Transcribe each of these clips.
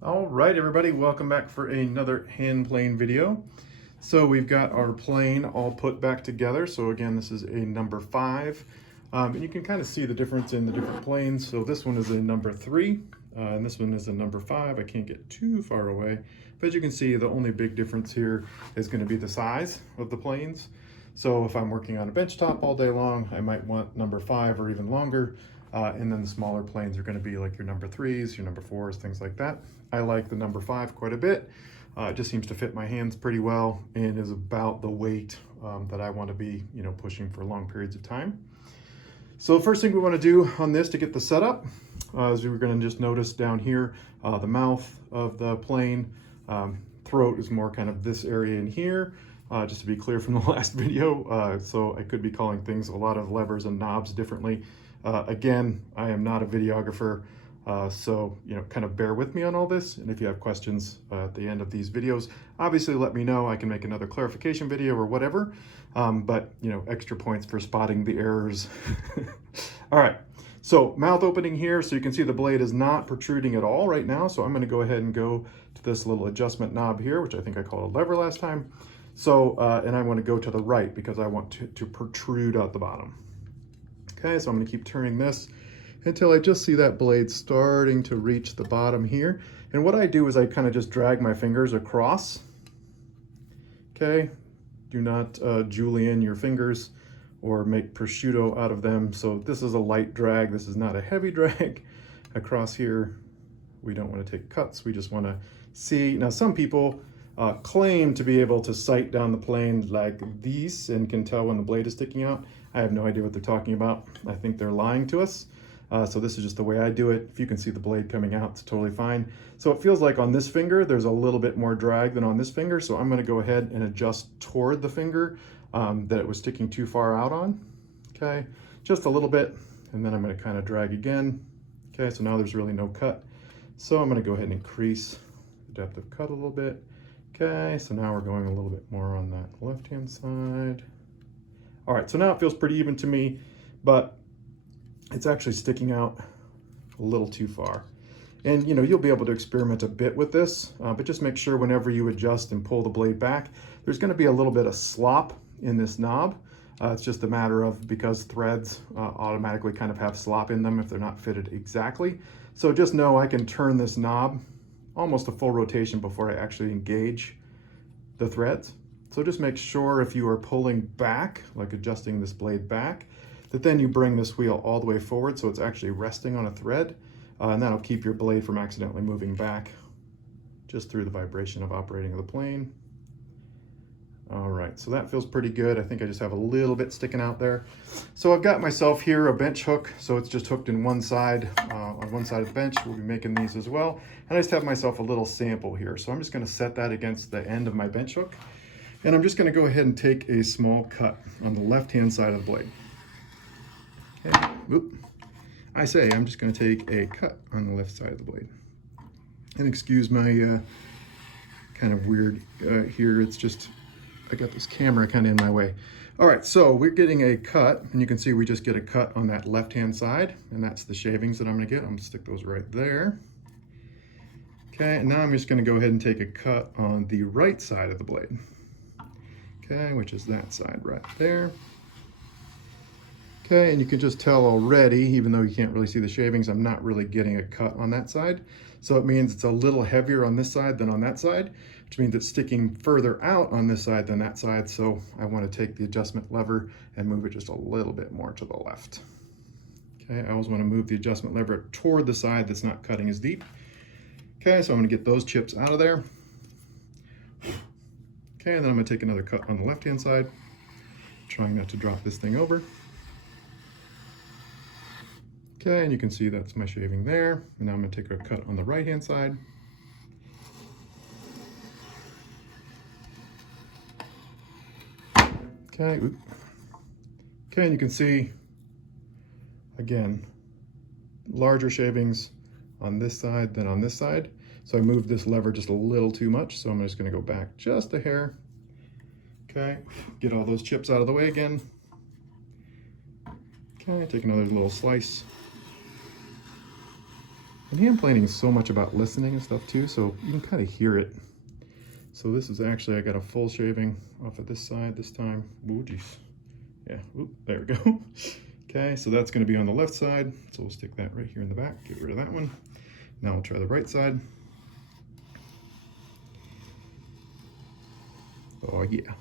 All right, everybody, welcome back for another hand plane video. So we've got our plane all put back together. So again, this is a number 5. And you can kind of see the difference in the different planes. So this one is a number 3, and this one is a number 5. I can't get too far away, but as you can see, the only big difference here is going to be the size of the planes. So if I'm working on a bench top all day long, I might want number 5 or even longer. And then the smaller planes are going to be like your number 3s, your number 4s, things like that. I like the number 5 quite a bit. It just seems to fit my hands pretty well and is about the weight that I want to be, pushing for long periods of time. So the first thing we want to do on this to get the setup is we're going to just notice down here the mouth of the plane. Throat is more kind of this area in here. Just to be clear from the last video, so I could be calling things a lot of levers and knobs differently. Again, I am not a videographer, so kind of bear with me on all this. And if you have questions at the end of these videos, obviously let me know. I can make another clarification video or whatever. But extra points for spotting the errors. All right, so mouth opening here, so you can see the blade is not protruding at all right now. So I'm going to go ahead and go to this little adjustment knob here, which I think I called a lever last time. So, and I want to go to the right because I want to protrude out the bottom. Okay, so I'm going to keep turning this until I just see that blade starting to reach the bottom here. And what I do is I kind of just drag my fingers across. Okay, do not julienne your fingers or make prosciutto out of them. So this is a light drag. This is not a heavy drag. Across here, we don't want to take cuts. We just want to see. Now, some people claim to be able to sight down the plane like this and can tell when the blade is sticking out. I have no idea what they're talking about. I think they're lying to us. So this is just the way I do it. If you can see the blade coming out, it's totally fine. So it feels like on this finger, there's a little bit more drag than on this finger. So I'm going to go ahead and adjust toward the finger that it was sticking too far out on. Okay, just a little bit. And then I'm going to kind of drag again. Okay, so now there's really no cut. So I'm going to go ahead and increase the depth of cut a little bit. Okay, so now we're going a little bit more on that left-hand side. All right, so now it feels pretty even to me, but it's actually sticking out a little too far. And you'll be able to experiment a bit with this, but just make sure whenever you adjust and pull the blade back, there's going to be a little bit of slop in this knob. It's just a matter of, because threads automatically kind of have slop in them if they're not fitted exactly. So just know I can turn this knob almost a full rotation before I actually engage the threads. So just make sure if you are pulling back, like adjusting this blade back, that then you bring this wheel all the way forward so it's actually resting on a thread, and that'll keep your blade from accidentally moving back just through the vibration of operating the plane. All right, so that feels pretty good. I think I just have a little bit sticking out there. So I've got myself here a bench hook, so it's just hooked in one side, on one side of the bench. We'll be making these as well. And I just have myself a little sample here. So I'm just gonna set that against the end of my bench hook. And I'm just gonna go ahead and take a small cut on the left-hand side of the blade. Okay, whoop. I'm just gonna take a cut on the left side of the blade. And excuse my kind of weird here, it's just, I got this camera kind of in my way. All right, so we're getting a cut, and you can see we just get a cut on that left-hand side, and that's the shavings that I'm gonna get. I'm gonna stick those right there. Okay, and now I'm just gonna go ahead and take a cut on the right side of the blade. Okay, which is that side right there. Okay, and you can just tell already, even though you can't really see the shavings, I'm not really getting a cut on that side. So it means it's a little heavier on this side than on that side, which means it's sticking further out on this side than that side. So I want to take the adjustment lever and move it just a little bit more to the left. Okay, I always want to move the adjustment lever toward the side that's not cutting as deep. Okay, so I'm going to get those chips out of there. Okay, and then I'm going to take another cut on the left-hand side, trying not to drop this thing over. Okay, and you can see that's my shaving there. And now I'm going to take a cut on the right-hand side. Okay, okay, and you can see, again, larger shavings on this side than on this side. So I moved this lever just a little too much, so I'm just gonna go back just a hair. Okay, get all those chips out of the way again. Okay, take another little slice. And hand planing is so much about listening and stuff too, so you can kind of hear it. So this is actually, I got a full shaving off of this side this time. Ooh, geez. Yeah, oop, there we go. Okay, so that's gonna be on the left side. So we'll stick that right here in the back, get rid of that one. Now we'll try the right side. Oh yeah.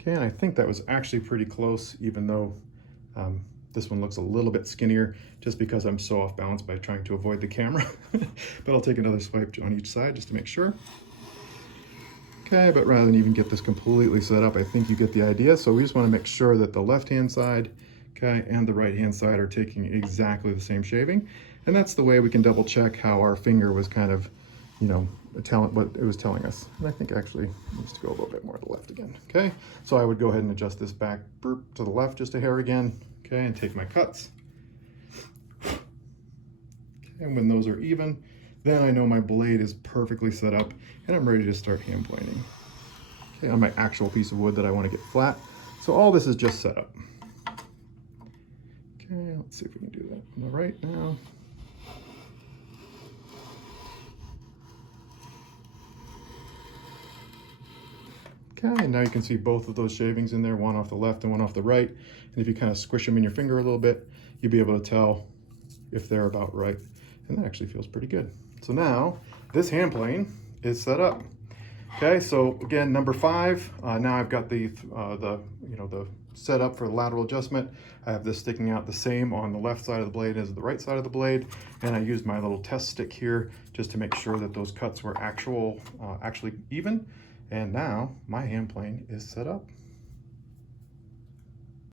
Okay, and I think that was actually pretty close, even though this one looks a little bit skinnier just because I'm so off balance by trying to avoid the camera. But I'll take another swipe on each side just to make sure. Okay, but rather than even get this completely set up, I think you get the idea. So we just want to make sure that the left-hand side, okay, and the right-hand side are taking exactly the same shaving. And that's the way we can double check how our finger was kind of, you know, what it was telling us. And I think actually it needs to go a little bit more to the left again. Okay, so I would go ahead and adjust this back to the left just a hair again. Okay, and take my cuts. Okay, and when those are even, then I know my blade is perfectly set up and I'm ready to start hand planing. Okay, on my actual piece of wood that I want to get flat. So all this is just set up. Okay, let's see if we can do that on the right now. Okay, now you can see both of those shavings in there, one off the left and one off the right. And if you kind of squish them in your finger a little bit, you'll be able to tell if they're about right. And that actually feels pretty good. So now this hand plane is set up. Okay, so again, number 5. Now I've got the setup for the lateral adjustment. I have this sticking out the same on the left side of the blade as the right side of the blade, and I used my little test stick here just to make sure that those cuts were actually even. And now my hand plane is set up.